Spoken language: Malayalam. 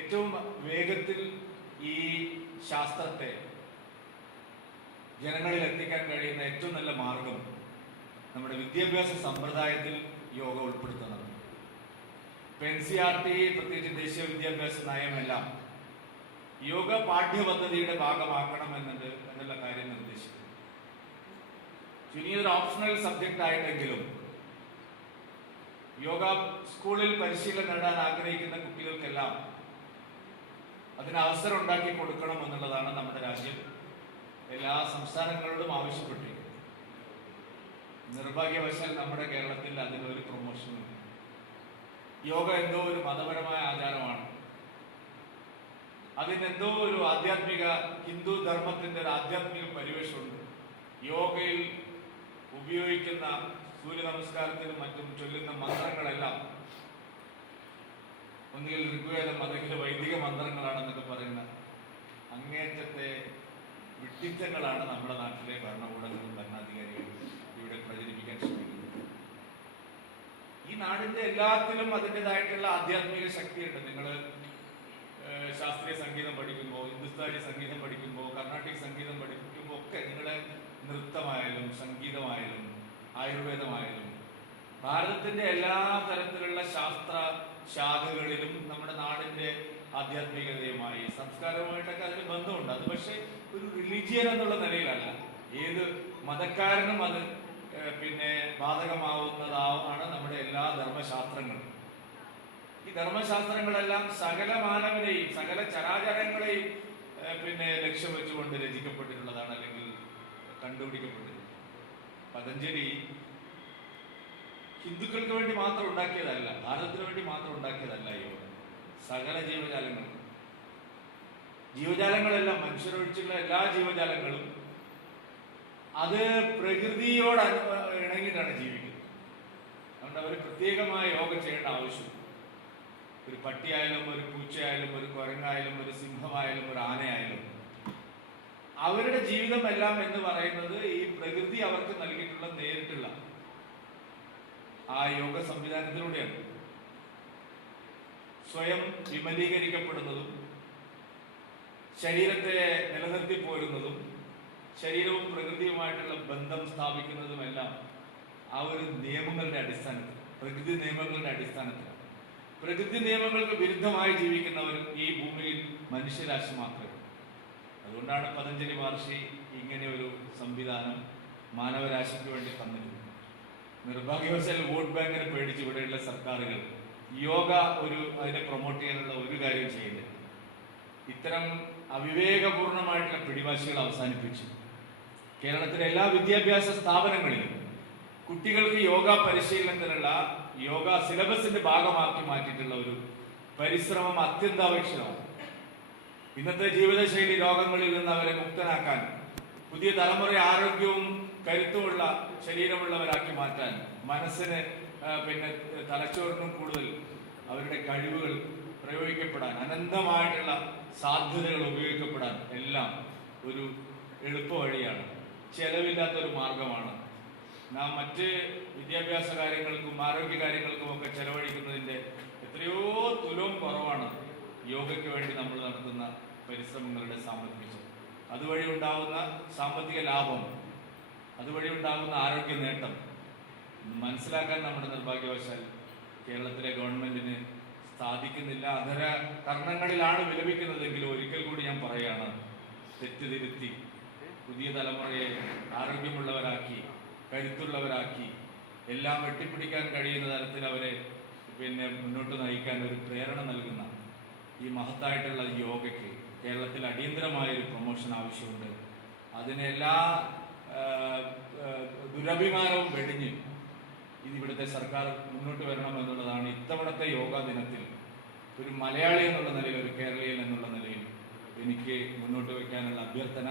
ഏറ്റവും വേഗത്തിൽ ഈ ശാസ്ത്രത്തെ ജനങ്ങളിൽ എത്തിക്കാൻ കഴിയുന്ന ഏറ്റവും നല്ല മാർഗം നമ്മുടെ വിദ്യാഭ്യാസ സമ്പ്രദായത്തിൽ യോഗ ഉൾപ്പെടുത്തുന്നത്. NCERT പ്രത്യേകിച്ച് ദേശീയ വിദ്യാഭ്യാസ നയമെല്ലാം യോഗ പാഠ്യപദ്ധതിയുടെ ഭാഗമാക്കണം എന്നുള്ള കാര്യം നിർദ്ദേശിക്കുന്നു. ഇനി ഒരു ഓപ്ഷണൽ സബ്ജക്റ്റ് ആയിട്ടെങ്കിലും യോഗ സ്കൂളിൽ പരിശീലനം നേടാൻ ആഗ്രഹിക്കുന്ന കുട്ടികൾക്കെല്ലാം അതിന് അവസരം ഉണ്ടാക്കി കൊടുക്കണം എന്നുള്ളതാണ് നമ്മുടെ രാജ്യം എല്ലാ സംസ്ഥാനങ്ങളോടും ആവശ്യപ്പെട്ടിരിക്കുന്നത്. നിർഭാഗ്യവശാൽ നമ്മുടെ കേരളത്തിൽ അതിനൊരു പ്രൊമോഷനില്ല. യോഗ എന്തോ ഒരു മതപരമായ ആചാരമാണ്, അതിനെന്തോ ഒരു ആധ്യാത്മിക ഹിന്ദു ധർമ്മത്തിന്റെ ഒരു ആധ്യാത്മിക പരിവേഷമുണ്ട്. യോഗയിൽ ഉപയോഗിക്കുന്ന സൂര്യ നമസ്കാരത്തിനും മറ്റും ചൊല്ലുന്ന മന്ത്രങ്ങളെല്ലാം ഒന്നുകിൽ ഋഗ്വേദം അല്ലെങ്കിൽ വൈദിക മന്ത്രങ്ങളാണെന്നൊക്കെ പറയുന്ന അങ്ങേറ്റത്തെ വിഡ്ഢിത്തങ്ങളാണ് നമ്മുടെ നാട്ടിലെ ഭരണകൂടങ്ങളും ഭരണാധികാരികളും ഇവിടെ പ്രചരിപ്പിക്കാൻ ശ്രമിക്കുന്നത്. ഈ നാടിന്റെ എല്ലാത്തിലും അതിൻ്റെതായിട്ടുള്ള ആധ്യാത്മിക ശക്തിയുണ്ട്. നിങ്ങൾ ശാസ്ത്രീയ സംഗീതം പഠിക്കുമ്പോൾ, ഹിന്ദുസ്ഥാനി സംഗീതം പഠിക്കുമ്പോൾ, കർണാട്ടിക് സംഗീതം പഠിക്കുമ്പോൾ ഒക്കെ നിങ്ങളുടെ നൃത്തമായാലും സംഗീതമായാലും ആയുർവേദമായാലും ഭാരതത്തിന്റെ എല്ലാ തരത്തിലുള്ള ശാസ്ത്ര ശാഖകളിലും നമ്മുടെ നാടിന്റെ ആധ്യാത്മികതയുമായി സംസ്കാരവുമായിട്ടൊക്കെ അതിന് ബന്ധമുണ്ട്. അത് പക്ഷേ ഒരു റിലീജിയൻ എന്നുള്ള നിലയിലല്ല, ഏത് മതക്കാരനും അത് ബാധകമാവുന്നതാണ് നമ്മുടെ എല്ലാ ധർമ്മശാസ്ത്രങ്ങളും. ഈ ധർമ്മശാസ്ത്രങ്ങളെല്ലാം സകല മാനവനെയും സകല ചരാചരങ്ങളെയും ലക്ഷ്യം വെച്ചുകൊണ്ട് രചിക്കപ്പെട്ടിട്ടുള്ളതാണ്, അല്ലെങ്കിൽ കണ്ടുപിടിക്കപ്പെട്ടിട്ടുള്ളത്. പതഞ്ജലി ഹിന്ദുക്കൾക്ക് വേണ്ടി മാത്രം ഉണ്ടാക്കിയതല്ല, ഭാരതത്തിന് വേണ്ടി മാത്രം ഉണ്ടാക്കിയതല്ല യോഗ. സകല ജീവജാലങ്ങളെല്ലാം മനുഷ്യരൊഴിച്ചുള്ള എല്ലാ ജീവജാലങ്ങളും അത് പ്രകൃതിയോട് ഇണങ്ങിയിട്ടാണ് ജീവിക്കുന്നത്. അതുകൊണ്ട് അവർ പ്രത്യേകമായ യോഗ ചെയ്യേണ്ട ആവശ്യം. ഒരു പട്ടിയായാലും ഒരു പൂച്ചയായാലും ഒരു കുരങ്ങായാലും ഒരു സിംഹമായാലും ഒരു ആനയായാലും അവരുടെ ജീവിതം എല്ലാം എന്ന് പറയുന്നത് ഈ പ്രകൃതി അവർക്ക് നൽകിയിട്ടുള്ള നേരിട്ടുള്ള ആ യോഗ സംവിധാനത്തിലൂടെയാണ്. സ്വയം വിമലീകരിക്കപ്പെടുന്നതും ശരീരത്തെ നിലനിർത്തി പോരുന്നതും ശരീരവും പ്രകൃതിയുമായിട്ടുള്ള ബന്ധം സ്ഥാപിക്കുന്നതുമെല്ലാം ആ ഒരു നിയമങ്ങളുടെ അടിസ്ഥാനത്തിൽ, പ്രകൃതി നിയമങ്ങളുടെ അടിസ്ഥാനത്തിലാണ്. പ്രകൃതി നിയമങ്ങൾക്ക് വിരുദ്ധമായി ജീവിക്കുന്നവരും ഈ ഭൂമിയിൽ മനുഷ്യരാശി മാത്രമേ. അതുകൊണ്ടാണ് പതഞ്ജലി മഹർഷി ഇങ്ങനെ ഒരു സംവിധാനം മാനവരാശിക്ക് വേണ്ടി തന്നിട്ടുണ്ട്. നിർഭാഗ്യവശാൽ വോട്ട് ബാങ്കിനെ പേടിച്ച് ഇവിടെയുള്ള സർക്കാരുകൾ യോഗ അതിനെ പ്രൊമോട്ട് ചെയ്യാനുള്ള ഒരു കാര്യം ചെയ്യുന്നില്ല. ഇത്തരം അവിവേകപൂർണമായിട്ടുള്ള പിടിവാശികൾ അവസാനിപ്പിച്ചു കേരളത്തിലെ എല്ലാ വിദ്യാഭ്യാസ സ്ഥാപനങ്ങളിലും കുട്ടികൾക്ക് യോഗ പരിശീലനത്തിനുള്ള യോഗ സിലബസിന്റെ ഭാഗമാക്കി മാറ്റിയിട്ടുള്ള ഒരു പരിശ്രമം അത്യന്താപേക്ഷിതമാണ്. ഇന്നത്തെ ജീവിതശൈലി രോഗങ്ങളിൽ നിന്ന് അവരെ മുക്തനാക്കാൻ, പുതിയ തലമുറ ആരോഗ്യവും കരുത്തുമുള്ള ശരീരമുള്ളവരാക്കി മാറ്റാൻ, മനസ്സിന് തലച്ചോറിനും കൂടുതൽ അവരുടെ കഴിവുകൾ പ്രയോഗിക്കപ്പെടാൻ, അനന്തമായിട്ടുള്ള സാധ്യതകൾ ഉപയോഗിക്കപ്പെടാൻ എല്ലാം ഒരു എളുപ്പ വഴിയാണ്, ചെലവില്ലാത്തൊരു മാർഗമാണ്. നാം മറ്റ് വിദ്യാഭ്യാസ കാര്യങ്ങൾക്കും ആരോഗ്യ കാര്യങ്ങൾക്കും ഒക്കെ ചെലവഴിക്കുന്നതിൻ്റെ എത്രയോ തുലവും കുറവാണ് യോഗയ്ക്ക് വേണ്ടി നമ്മൾ നടത്തുന്ന പരിശ്രമങ്ങളുടെ സാമ്പത്തികം. അതുവഴി ഉണ്ടാകുന്ന സാമ്പത്തിക ലാഭം, അതുവഴി ഉണ്ടാകുന്ന ആരോഗ്യ നേട്ടം മനസ്സിലാക്കാൻ നമ്മുടെ നിർഭാഗ്യവശാൽ കേരളത്തിലെ ഗവൺമെന്റിന് സാധിക്കുന്നില്ല. അധര കർണങ്ങളിലാണ് വിലപിക്കുന്നതെങ്കിലും ഒരിക്കൽ കൂടി ഞാൻ പറയുകയാണ്, തെറ്റുതിരുത്തി പുതിയ തലമുറയെ ആരോഗ്യമുള്ളവരാക്കി, കരുത്തുള്ളവരാക്കി, എല്ലാം വെട്ടിപ്പിടിക്കാൻ കഴിയുന്ന തരത്തിൽ അവരെ മുന്നോട്ട് നയിക്കാൻ ഒരു പ്രേരണ നൽകുന്ന ഈ മഹത്തായിട്ടുള്ള യോഗയ്ക്ക് കേരളത്തിൽ അടിയന്തരമായൊരു പ്രൊമോഷൻ ആവശ്യമുണ്ട്. അതിനെല്ലാ ദുരഭിമാനവും വെടിഞ്ഞ് ഇവിടുത്തെ സർക്കാർ മുന്നോട്ട് വരണം എന്നുള്ളതാണ് ഇത്തവണത്തെ യോഗാ ദിനത്തിൽ ഒരു മലയാളി എന്നുള്ള നിലയിൽ, ഒരു കേരളീയൻ എന്നുള്ള നിലയിൽ എനിക്ക് മുന്നോട്ട് വയ്ക്കാനുള്ള അഭ്യർത്ഥന.